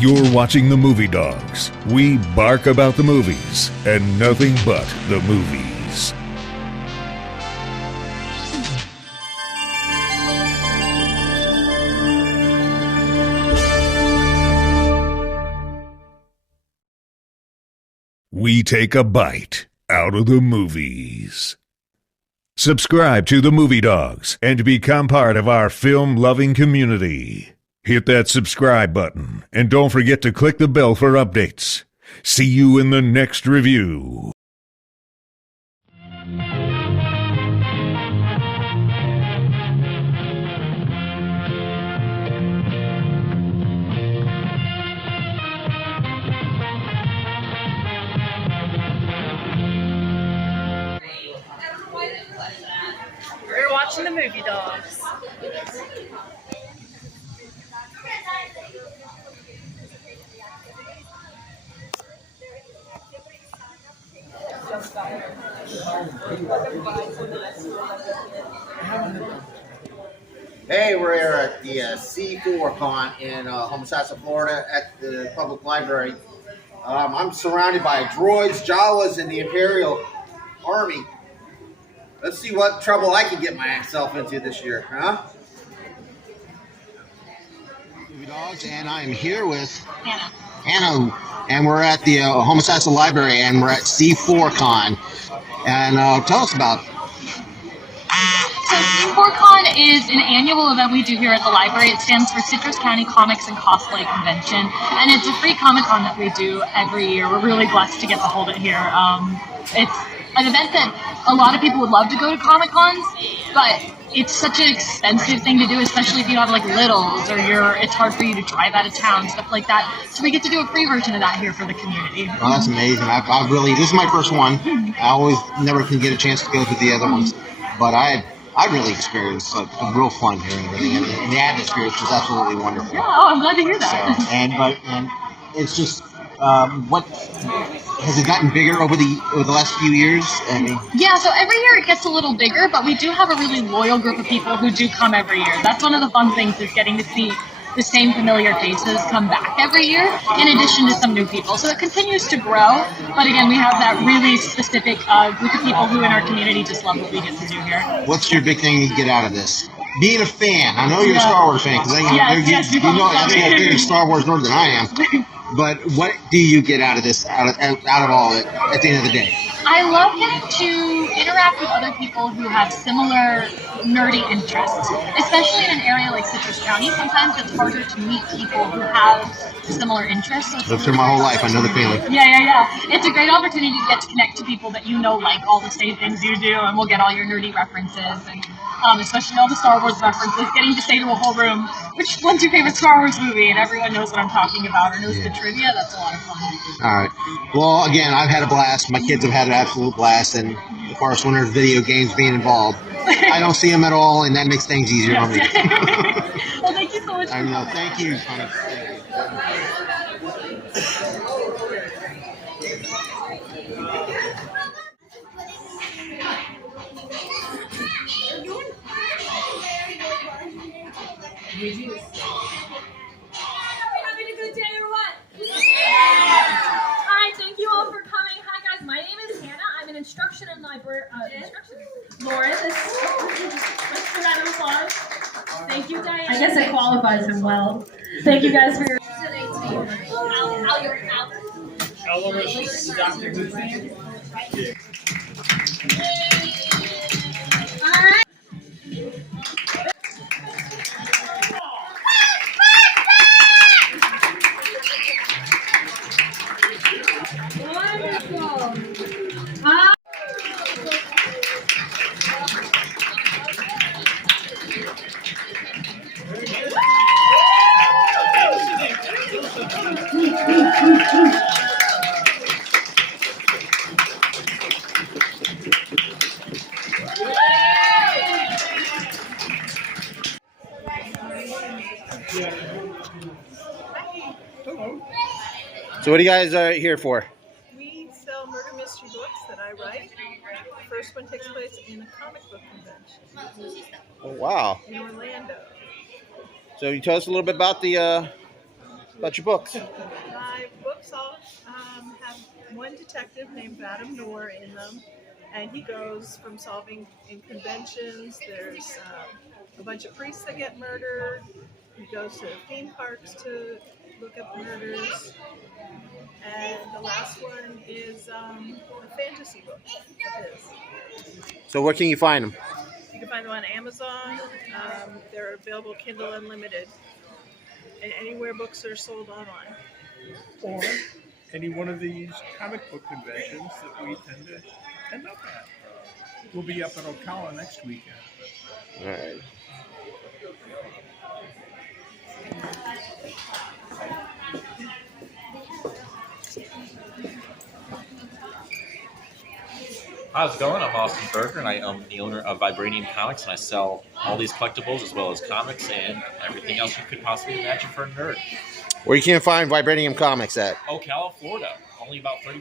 You're watching the Movie Dogs. We bark about the movies and nothing but the movies. We take a bite out of the movies. Subscribe to the Movie Dogs and become part of our film-loving community. Hit that subscribe button and don't forget to click the bell for updates. See you in the next review. We're watching the Movie Dogs. Hey, we're here at the C4 con in Homosassa, Florida at the public library. I'm surrounded by droids, Jawas, and the Imperial Army. Let's see what trouble I can get myself into this year, huh? Movie Dogs, and I am here with Hannah, and we're at the Homosassa Library, and we're at C4 Con. And tell us about it. So C4Con is an annual event we do here at the library. It stands for Citrus County Comics and Cosplay Convention, and it's a free Comic-Con that we do every year. We're really blessed to get to hold it here. It's an event that a lot of people would love to go to Comic-Cons, but it's such an expensive thing to do, especially if you have like littles or it's hard for you to drive out of town, stuff like that. So we get to do a free version of that here for the community. Oh, that's amazing. I really, this is my first one. I always never can get a chance to go to the other ones, but I really experienced a real fun here and everything, and the atmosphere is just absolutely wonderful. Yeah, oh, I'm glad to hear that. So, and it's just what has it gotten bigger over the last few years? I mean, yeah, so every year it gets a little bigger, but we do have a really loyal group of people who do come every year. That's one of the fun things, is getting to see the same familiar faces come back every year, in addition to some new people. So it continues to grow, but again, we have that really specific group of people who in our community just love what we get to do here. What's your big thing you get out of this? Being a fan. I know you're a Star Wars fan, because you know I think you're bigger Star Wars more than I am. But what do you get out of this, out of all of it, at the end of the day? I love getting to interact with other people who have similar nerdy interests, especially in an area like Citrus County. Sometimes it's harder to meet people who have similar interests. Lived here my whole life. I know the feeling. Yeah. It's a great opportunity to get to connect to people that you know like all the same things you do, and we'll get all your nerdy references, and especially all the Star Wars references. Getting to say to a whole room, which one's your favorite Star Wars movie, and everyone knows what I'm talking about or knows the trivia. That's a lot of fun. All right. Well, again, I've had a blast. My kids have had an absolute blast, and of course, when there's video games being involved, I don't see them at all, and that makes things easier on me. Well, thank you so much. I know. Thank you, honey. Having a good day or what? Hi, thank you all for coming. Hi guys, my name is Hannah. I'm an instruction Lauren. Let's for that applause. Thank you, Diane. I guess it qualifies him well. Thank you guys for your. Al was Dr. Who's name? All right. So what are you guys here for? We sell murder mystery books that I write. The first one takes place in a comic book convention Oh, wow. in Orlando. So you tell us a little bit about the about your books. My books all have one detective named Adam Noor in them, and he goes from solving in conventions. There's a bunch of priests that get murdered. He goes to theme parks to look up murders. And the last one is a fantasy book of his. So where can you find them? You can find them on Amazon. They're available Kindle Unlimited. And anywhere books are sold online. Or any one of these comic book conventions that we tend to end up at. We'll be up at Ocala next weekend. All right. How's it going? I'm Austin Berger, and I am the owner of Vibranium Comics, and I sell all these collectibles as well as comics and everything else you could possibly imagine for a nerd. Where you can find Vibranium Comics at? Ocala, Florida. Only about 30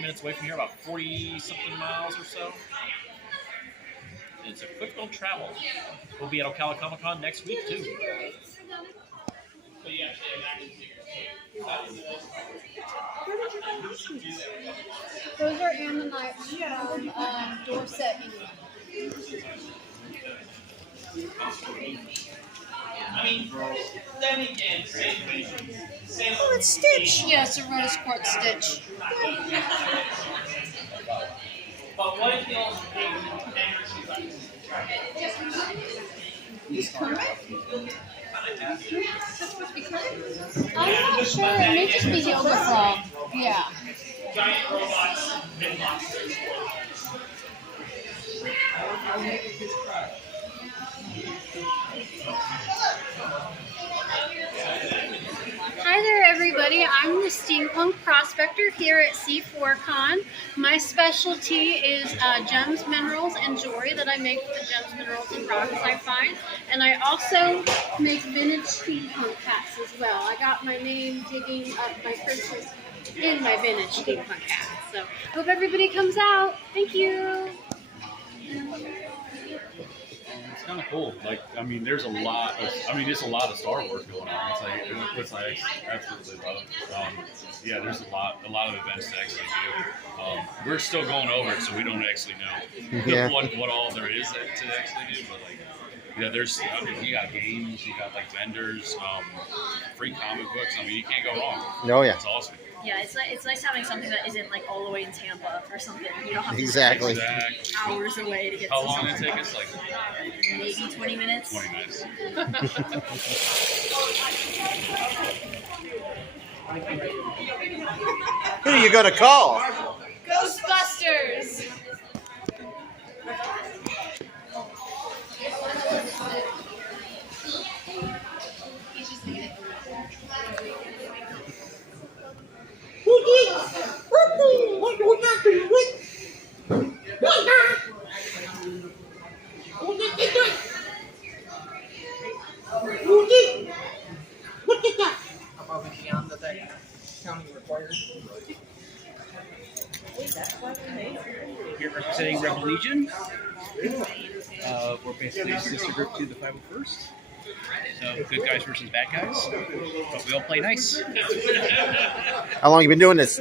minutes away from here, about 40-something miles or so. It's a quick little travel. We'll be at Ocala Comic Con next week, too. Those are ammonites from Dorset, England. Oh, it's Stitch. Yes, a rose quartz Stitch. He's current? I'm not sure. It may just be Yoga Frog. Yeah. Giant robots and monsters. Hi there, everybody. I'm the Steampunk Prospector here at C4Con. My specialty is gems, minerals, and jewelry that I make with the gems, minerals, and rocks I find. And I also make vintage steampunk hats as well. I got my name digging up my princess in my vintage steampunk hat. So hope everybody comes out. Thank you. It's kind of cool. Like, I mean, there's a lot of, it's a lot of Star Wars going on. It's like I absolutely love. Yeah, there's a lot of events to actually do. We're still going over it, so we don't actually know what all there is to actually do. But like, yeah, you got games, you got like vendors, free comic books. I mean, you can't go wrong. Oh yeah. It's awesome. Yeah, it's nice having something that isn't like all the way in Tampa or something. You don't have to Exactly. hours away to get How to long something. did it take us? Like Maybe 20 minutes. 20 minutes. Who are you gonna call? Ghostbusters. Above and beyond that county required. Here representing Rebel Legion. We're basically a sister group to the 501st. So good guys versus bad guys, but we all play nice. How long you been doing this?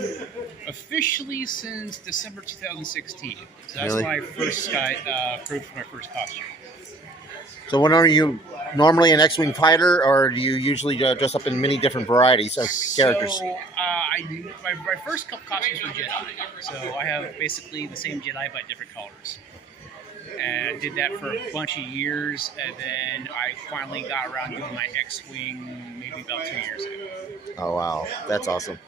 Officially since December 2016. So that's Really? when I first got approved for my first costume. So when are you normally an X-Wing fighter, or do you usually dress up in many different varieties of characters? So my first couple costumes were Jedi. So I have basically the same Jedi but different colors. And I did that for a bunch of years, and then I finally got around doing my X-Wing maybe about 2 years ago. Oh wow, that's awesome.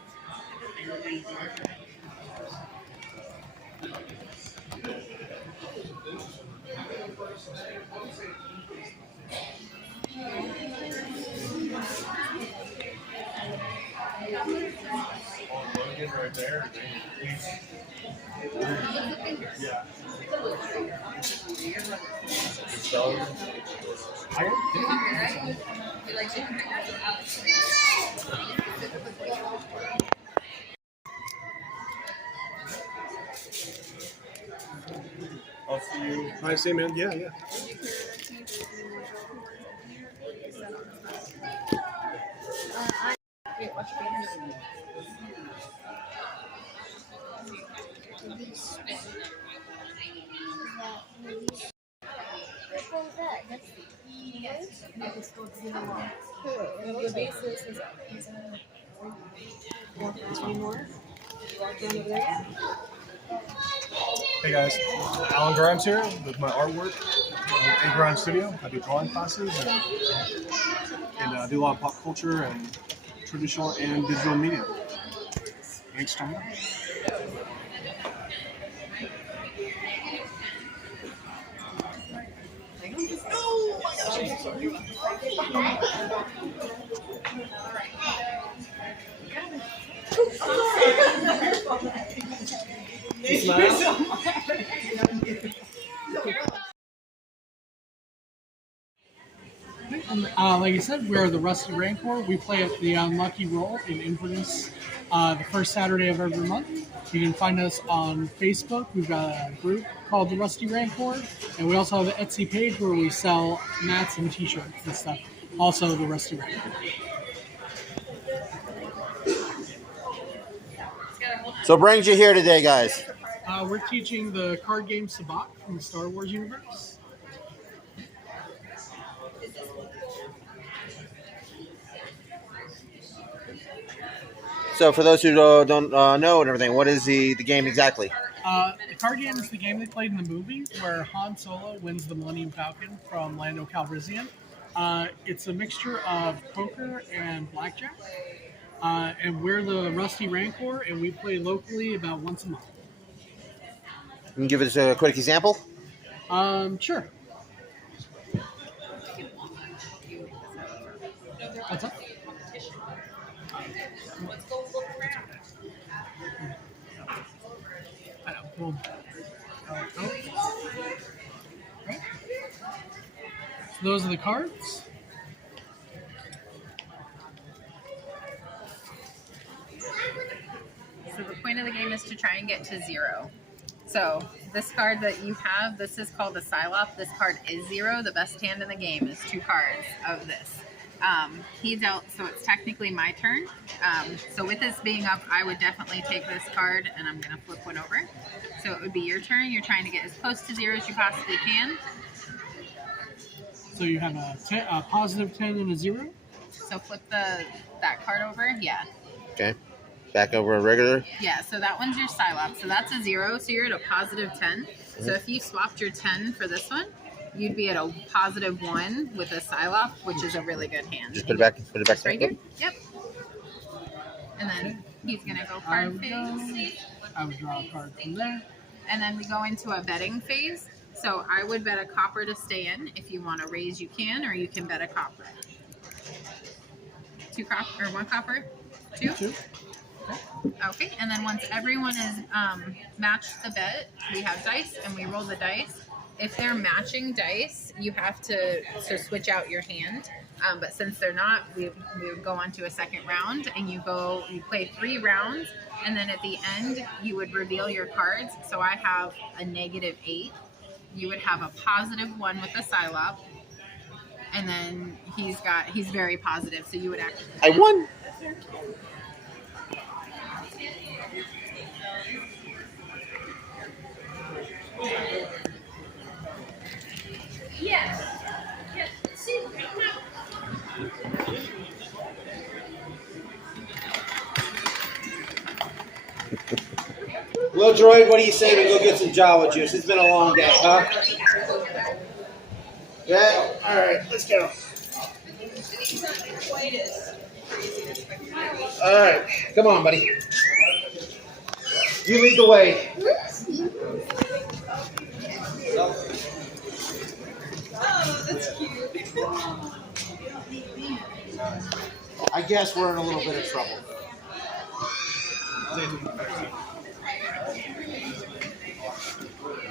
Right there. Yeah. I'll see you. I see, man. Yeah, yeah. Hey guys, Alan Grimes here with my artwork at Grimes Studio. I do drawing classes and do a lot of pop culture and traditional and digital media. Thanks so much. Like I said, we're the Rusty Rancor. We play at the Unlucky Roll in Inverness the first Saturday of every month. You can find us on Facebook. We've got a group called the Rusty Rancor, and we also have an Etsy page where we sell mats and t-shirts and stuff. Also, the Rusty Rancor. So, what brings you here today, guys? We're teaching the card game Sabacc from the Star Wars universe. So, for those who don't know and everything, what is the game exactly? The card game is the game they played in the movie where Han Solo wins the Millennium Falcon from Lando Calrissian. It's a mixture of poker and blackjack. And we're the Rusty Rancor, and we play locally about once a month. Can you give us a quick example? Sure. What's up? Well, right. So those are the cards. So the point of the game is to try and get to 0. So this card that you have, this is called a Psylop. This card is 0. The best hand in the game is 2 cards of this. He dealt, so it's technically my turn. So with this being up, I would definitely take this card, and I'm going to flip one over. So it would be your turn. You're trying to get as close to 0 as you possibly can. So you have a positive 10 and a 0? So flip that card over. Yeah. Okay. Back over a regular? Yeah, so that one's your Psylop. So that's a 0, so you're at a positive 10. Mm-hmm. So if you swapped your 10 for this one, you'd be at a positive 1 with a Psylop, which is a really good hand. Just put it back. Right here? Yep. And then he's going to go card phase. I would draw a card from there. And then we go into a betting phase. So I would bet a copper to stay in. If you want to raise, you can, or you can bet a copper. 2 copper, or 1 copper? 2? 2. Okay, and then once everyone is matched the bet, we have dice, and we roll the dice. If they're matching dice, you have to switch out your hand. But since they're not, we would go on to a second round, and you play 3 rounds, and then at the end, you would reveal your cards. So I have a -8. You would have a positive 1 with the Psylop, and then he's very positive, so you would actually... I won! Yes. Little droid, what do you say we go get some Jawa juice? It's been a long day, huh? Yeah? Alright, let's go. Alright, come on, buddy. You lead the way. Oh, that's cute. I guess we're in a little bit of trouble.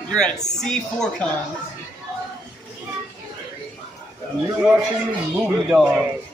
You're at C4Con. And you're watching Movie Dawgs.